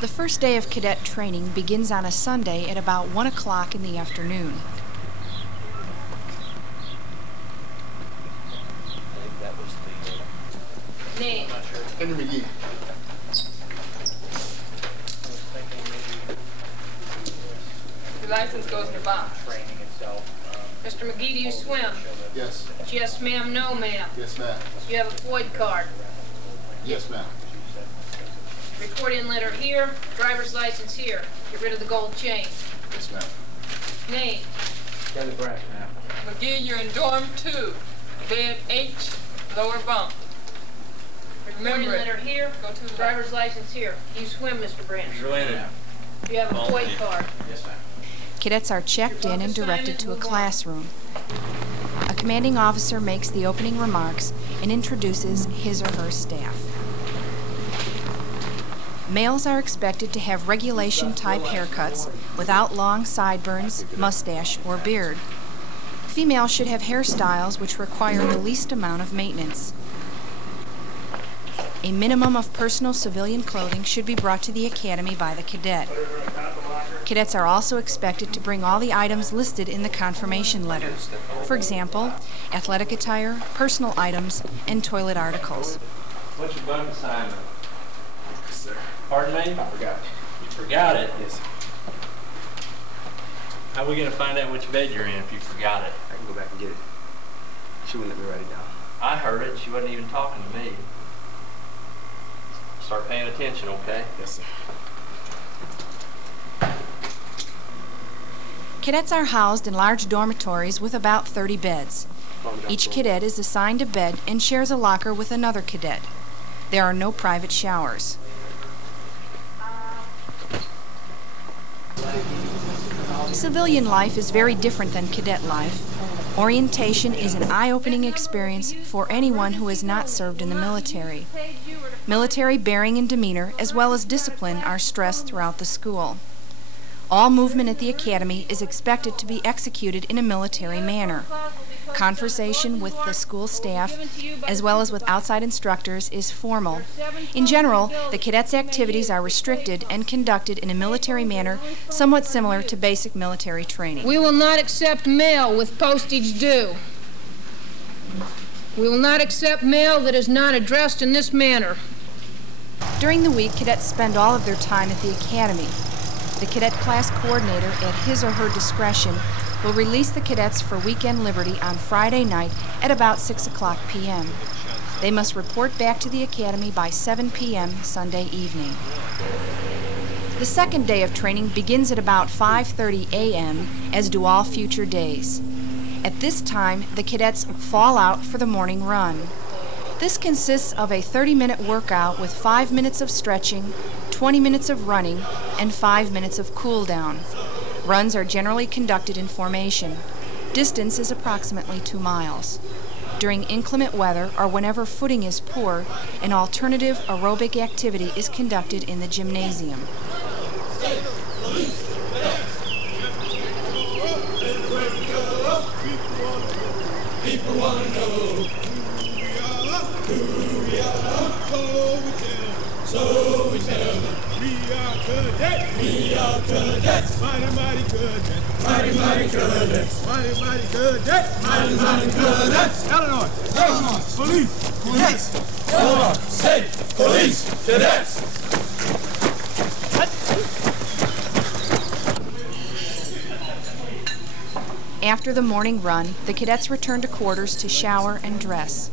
The first day of cadet training begins on a Sunday at about 1 o'clock in the afternoon. Name? Henry McGee. Your license goes in the box. Mr. McGee, do you swim? Yes. Yes, ma'am. No, ma'am. Yes, ma'am. Do you have a Floyd card? Yes, ma'am. Record-in letter here, driver's license here. Get rid of the gold chain. Yes, ma'am. Name? Kelly Brack, ma'am. McGee, you're in dorm 2, bed H, lower bunk. Record-in letter here, Go to the driver's license here. Do you swim, Mr. Branch? Related. Do you have a Floyd card? Yes, ma'am. Cadets are checked in and directed to a classroom. A commanding officer makes the opening remarks and introduces his or her staff. Males are expected to have regulation-type haircuts without long sideburns, mustache, or beard. Females should have hairstyles which require the least amount of maintenance. A minimum of personal civilian clothing should be brought to the academy by the cadet. Cadets are also expected to bring all the items listed in the confirmation letter. For example, athletic attire, personal items, and toilet articles. What's your bunk assignment? Yes, sir. Pardon me? I forgot. You forgot it? Yes. How are we going to find out which bed you're in if you forgot it? I can go back and get it. She wouldn't let me write it down. I heard it. She wasn't even talking to me. Start paying attention, okay? Yes, sir. Cadets are housed in large dormitories with about 30 beds. Each cadet is assigned a bed and shares a locker with another cadet. There are no private showers. Civilian life is very different than cadet life. Orientation is an eye-opening experience for anyone who has not served in the military. Military bearing and demeanor, as well as discipline, are stressed throughout the school. All movement at the academy is expected to be executed in a military manner. Conversation with the school staff, as well as with outside instructors, is formal. In general, the cadets' activities are restricted and conducted in a military manner somewhat similar to basic military training. We will not accept mail with postage due. We will not accept mail that is not addressed in this manner. During the week, cadets spend all of their time at the academy. The cadet class coordinator, at his or her discretion, will release the cadets for weekend liberty on Friday night at about 6 o'clock p.m. They must report back to the academy by 7 p.m. Sunday evening. The second day of training begins at about 5:30 a.m., as do all future days. At this time, the cadets fall out for the morning run. This consists of a 30-minute workout with 5 minutes of stretching, 20 minutes of running, and 5 minutes of cool down. Runs are generally conducted in formation. Distance is approximately 2 miles. During inclement weather or whenever footing is poor, an alternative aerobic activity is conducted in the gymnasium. People want to know who we are, so we tell them. We are cadets. We are cadets. Mighty, mighty cadets. Mighty, mighty cadets. Mighty, mighty cadets. Mighty, mighty cadets. Illinois. Illinois. Police. Cadets. Illinois. State. Police. Cadets. After the morning run, the cadets return to quarters to shower and dress.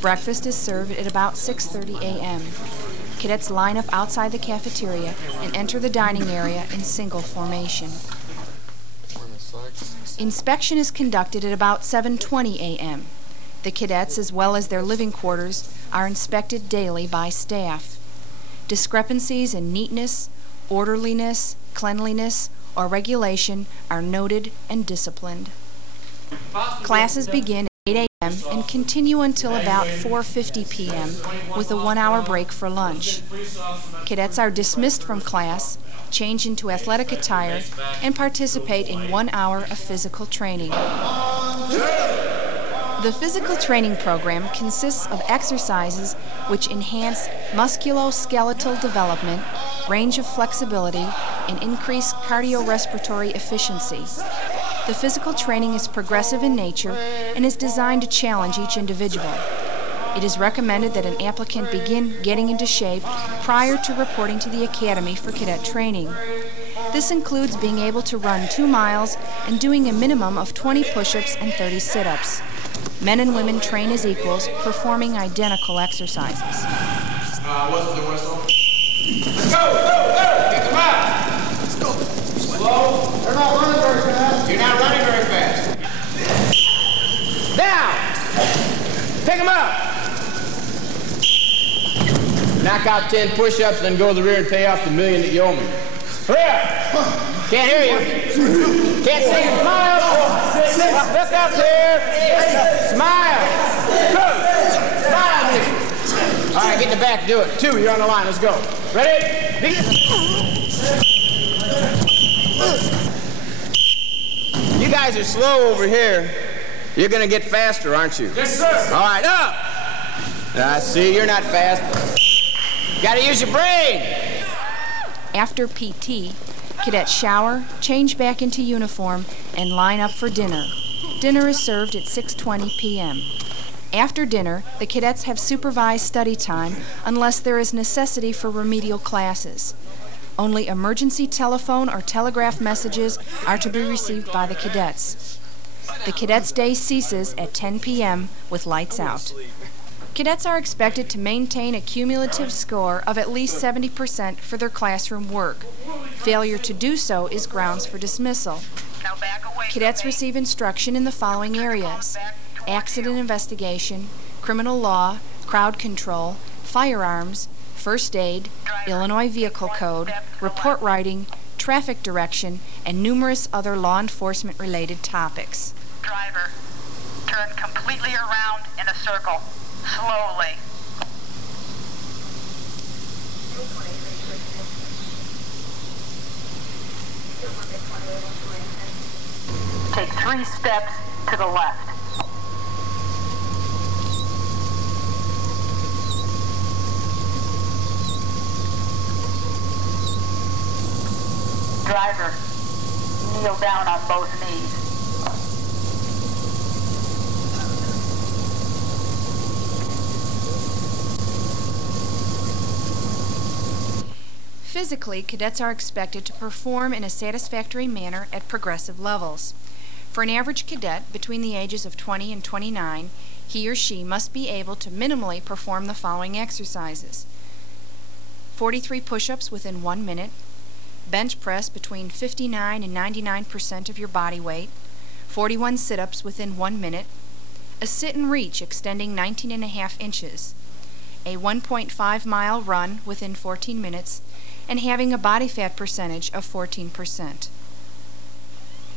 Breakfast is served at about 6:30 a.m. Cadets line up outside the cafeteria and enter the dining area in single formation. Inspection is conducted at about 7:20 a.m. The cadets, as well as their living quarters, are inspected daily by staff. Discrepancies in neatness, orderliness, cleanliness, or regulation are noted and disciplined. Classes begin at 8 a.m. and continue until about 4:50 p.m. with a 1-hour break for lunch. Cadets are dismissed from class, change into athletic attire, and participate in 1 hour of physical training. The physical training program consists of exercises which enhance musculoskeletal development, range of flexibility, and increase cardiorespiratory efficiency. The physical training is progressive in nature and is designed to challenge each individual. It is recommended that an applicant begin getting into shape prior to reporting to the Academy for cadet training. This includes being able to run 2 miles and doing a minimum of 20 push-ups and 30 sit-ups. Men and women train as equals, performing identical exercises. Whistle the whistle. Let's go! Kick them out! Let's go! Slow. They're not running very fast. You're not running very fast. Down! Pick them up! Knock out 10 push-ups, then go to the rear and pay off the $1 million that you owe me. Hurry up! Can't hear you. Can't see you. Smile! Look up there! Smile! Good! Smile, Mickey! All right, get in the back, do it. 2, you're on the line, let's go. Ready? Begin! You guys are slow over here. You're gonna get faster, aren't you? Yes, sir. All right, up! I see, you're not fast. Gotta use your brain! After PT, cadets shower, change back into uniform, and line up for dinner. Dinner is served at 6:20 p.m. After dinner, the cadets have supervised study time unless there is necessity for remedial classes. Only emergency telephone or telegraph messages are to be received by the cadets. The cadets' day ceases at 10 p.m. with lights out. Cadets are expected to maintain a cumulative score of at least 70% for their classroom work. Failure to do so is grounds for dismissal. Cadets receive instruction in the following areas: accident investigation, criminal law, crowd control, firearms, first aid, Illinois Vehicle Code, report writing, traffic direction, and numerous other law enforcement related topics. Driver, turn completely around in a circle, slowly. Take 3 steps to the left. Driver, kneel down on both knees. Physically, cadets are expected to perform in a satisfactory manner at progressive levels. For an average cadet between the ages of 20 and 29, he or she must be able to minimally perform the following exercises: 43 push-ups within 1 minute, bench press between 59 and 99% of your body weight, 41 sit-ups within 1 minute, a sit and reach extending 19.5 inches, a 1.5-mile run within 14 minutes, and having a body fat percentage of 14%.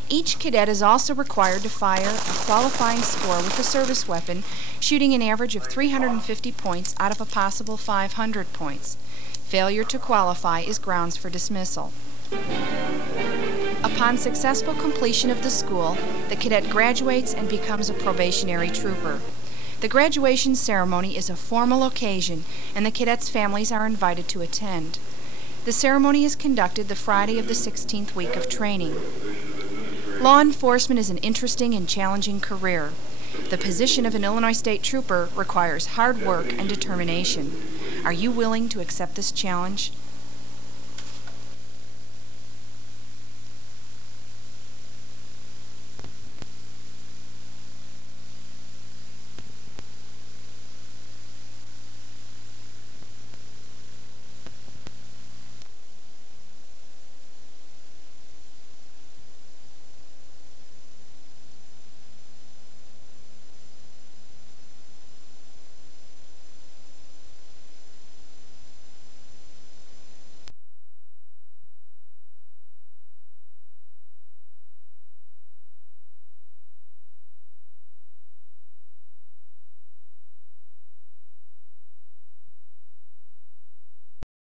Each cadet is also required to fire a qualifying score with a service weapon, shooting an average of 350 points out of a possible 500 points. Failure to qualify is grounds for dismissal. Upon successful completion of the school, the cadet graduates and becomes a probationary trooper. The graduation ceremony is a formal occasion, and the cadets' families are invited to attend. The ceremony is conducted the Friday of the 16th week of training. Law enforcement is an interesting and challenging career. The position of an Illinois State Trooper requires hard work and determination. Are you willing to accept this challenge?